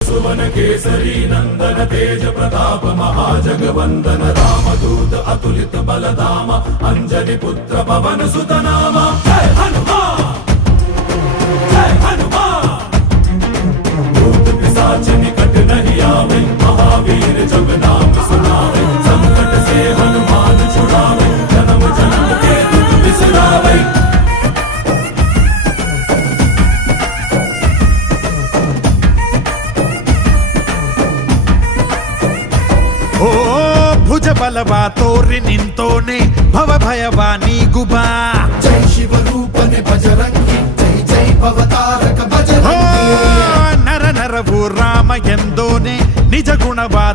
सुवन केसरी नंदन तेज प्रताप महाजगवंदन रामदूत अतुलित बलधाम अंजनी पुत्र पवन सुत नाम जय हनुमान जय हनुमान। भूत पिशाच निकट नहीं आवे महावीर जब नाम सुनावे संकट से हनुमान छुड़ावे जन्म जन्म के दुख बिसरावे। ಓ ಭುಜ ಬಲವಾ ತೋರಿ ನಿಂತೋನೆ ಭವ ಭಯವಾ ನೀಗುಬಾ ಜೈ ಶಿವರೂಪನೆ ಭಜರಂಗಿ ಜೈ ಜೈ ಭವತಾರಕ ಭಜರಂಗಿ ನರ ನರವು ರಾಮ ಎಂದೋನೆ ನಿಜ ಗುಣವಾ